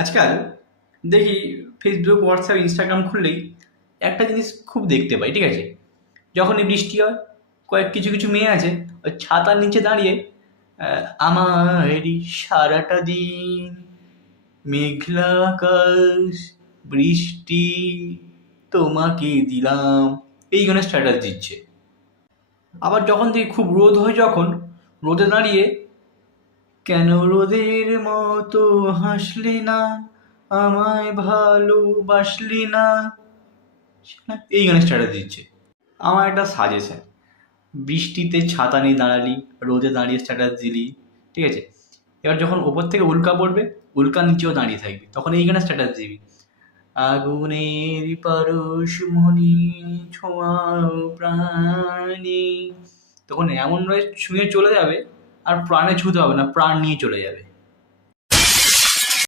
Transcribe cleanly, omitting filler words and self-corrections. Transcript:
আজকাল দেখি Facebook, WhatsApp, Instagram খুললেই একটা জিনিস খুব দেখতে পাই, ঠিক আছে? যখনই বৃষ্টি হয়, কিছু কিছু মেয়ে আছে ওই ছাতার নিচে দাঁড়িয়ে আমারই সারাটা দিন মেঘলা আকাশ, বৃষ্টি তোমাকে দিলাম, এই গানের স্ট্যাটাস দিচ্ছে। আবার যখন দেখি খুব রোদ হয়, যখন রোদে দাঁড়িয়ে কেন রোদের মতো হাসলি না, আমায় ভালোবাসলি না, এই গানের স্ট্যাটাস দিচ্ছে। আমার একটা সাজেশন, বৃষ্টিতে ছাতা নিয়ে দাঁড়ালি, রোদে দাঁড়িয়ে স্ট্যাটাস দিলি, ঠিক আছে? এবার যখন ওপর থেকে উল্কা পড়বে, উল্কার নিচেও দাঁড়িয়ে থাকবি, তখন এই গানের স্ট্যাটাস দিবি। আগুনের পরশমণি ছোঁয়াও প্রাণে, তখন এমন ভাবে ছুঁয়ে চলে যাবে, আর প্রাণে ছুঁতে হবে না, প্রাণ নিয়ে চলে যাবে।